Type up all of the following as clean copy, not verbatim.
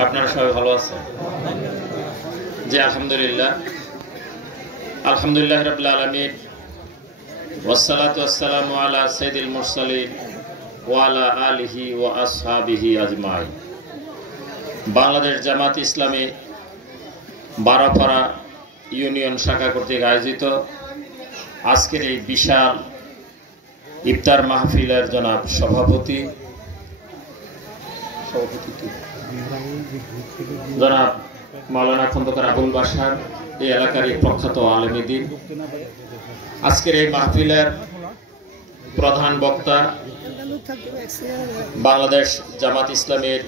আপনারা সবাই ভালো আছেন? জি আলহামদুলিল্লাহ। আলহামদুলিল্লাহ রাব্বিল আলামিন ওয়াসসালাতু ওয়াসসালামু আলা সাইয়্যিদিল মুরসালিন ওয়া আলা আলিহি ওয়া আসহাবিহি আজমাইন। বাংলাদেশ জামাত ইসলামী বারাপাড়া ইউনিয়ন শাখা কর্তৃক আয়োজিত আজকের এই বিশাল ইফতার মাহফিলের জনাব সভাপতি জনাব মাওলানা খন্দকার আবুল বাশার, এই এলাকার এই প্রখ্যাত আলেমী দ্বীন, আজকের এই মাহফিলের প্রধান বক্তা বাংলাদেশ জামাত ইসলামের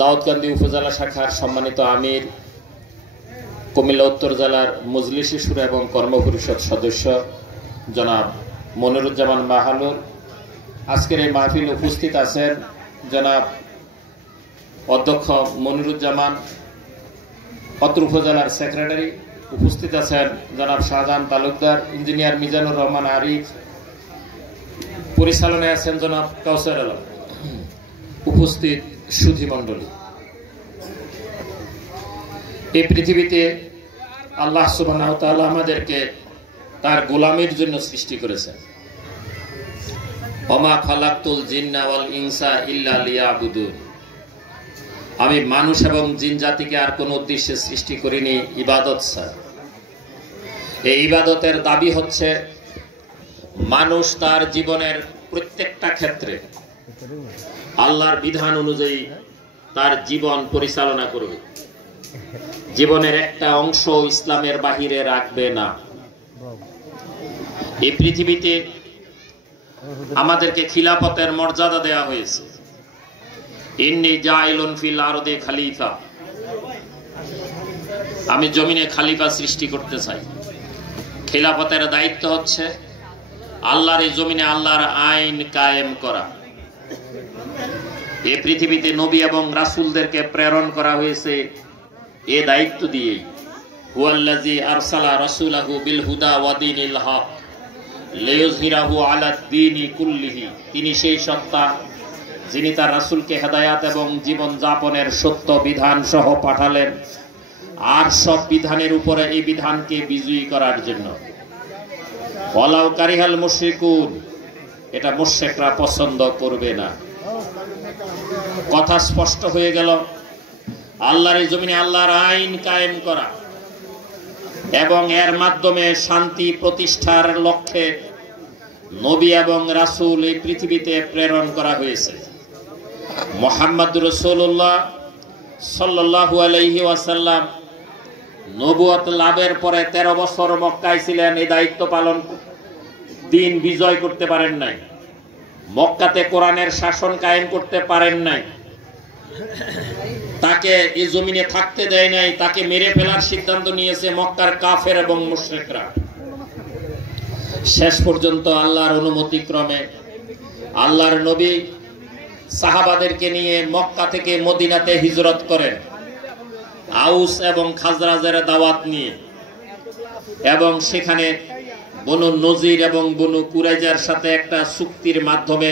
দাউদকান্দি উপজেলা শাখার সম্মানিত আমির, কুমিল্লা উত্তর জেলার মজলিসে শুরা এবং কর্মপরিষদ সদস্য জনাব মনিরুজ্জামান মাহালুর। আজকের এই মাহফিল উপস্থিত আছেন জনাব অধ্যক্ষ মনিরুজ্জামান, অত্র উপজেলার সেক্রেটারি। উপস্থিত আছেন জনাব শাহজাহান তালুকদার, ইঞ্জিনিয়ার মিজানুর রহমান আরিফ, পরিচালনায় আছেন জনাব কাউসার আলম। উপস্থিত সুধী মণ্ডলী, এই পৃথিবীতে আল্লাহ সুবহানাহু ওয়া তাআলা আমাদেরকে তার গোলামির জন্য সৃষ্টি করেছেন। ওমা খালাকতুল জিন্না ওয়াল ইনসা ইল্লা লিয়াবুদুন। আমি মানুষ এবং জিন জাতিকে আর কোন উদ্দেশ্যে সৃষ্টি করিনি, ইবাদত ছাড়া। এই ইবাদতের দাবি হচ্ছে মানুষ তার জীবনের প্রত্যেকটা ক্ষেত্রে আল্লাহর বিধান অনুযায়ী তার জীবন পরিচালনা করবে। জীবনের একটা অংশ ইসলামের বাহিরে রাখবে না। এই পৃথিবীতে আমাদেরকে খিলাফতের মর্যাদা দেওয়া হয়েছে। ইন্নী জাইলুন ফিল আরদি খলিফা। আমি জমিনে খলিফা সৃষ্টি করতে চাই। খিলাফতের দায়িত্ব হচ্ছে আল্লাহর এই জমিনে আল্লাহর আইন কায়েম করা। এই পৃথিবীতে নবী এবং রাসূলদেরকে প্রেরণ করা হয়েছে এই দায়িত্ব দিয়েই। হুয়াল্লাযী আরসালা রাসূলাহু বিল হুদা ওয়া দীনিল হক লিইয়ুযহিরাহু আলাদ দীনি কুল্লিহি। তিনি সেই সত্তা যিনি তার রাসূলকে হেদায়াত এবং জীবন যাপনের সত্য বিধান সহ পাঠালেন আর সব বিধানের উপরে এই বিধানকে বিজয়ী করার জন্য। ওয়ালাউ কারিহাল মুশরিকুন, এটা মুশরিকরা পছন্দ করবে না। কথা স্পষ্ট হয়ে গেল, আল্লাহর এই জমিনে আল্লাহর আইন কায়েম করা এবং এর মাধ্যমে শান্তি প্রতিষ্ঠার লক্ষ্যে নবী এবং রাসূল এই পৃথিবীতে প্রেরণ করা হয়েছে। মুহাম্মদুর রাসূলুল্লাহ সাল্লাল্লাহু আলাইহি ওয়াসাল্লাম নবুয়ত লাভের পরে 13 বছর মক্কায় ছিলেন। এই দায়িত্ব পালন দিন বিজয় করতে পারেন নাই। মক্কাতে কোরআনের শাসন কায়েম করতে পারেন নাই। তাকে এই জমিনে থাকতে দেয় নাই। তাকে মেরে ফেলার সিদ্ধান্ত নিয়েছে মক্কার কাফের এবং মুশরিকরা। শেষ পর্যন্ত আল্লাহর অনুমতি ক্রমে আল্লাহর নবী সাহাবাদেরকে নিয়ে মক্কা থেকে মদিনাতে হিজরত করেন, আউস এবং খাজরাজের দাওয়াত নিয়ে, এবং সেখানে বনু নজির এবং বনু কুরাইজার সাথে একটা চুক্তির মাধ্যমে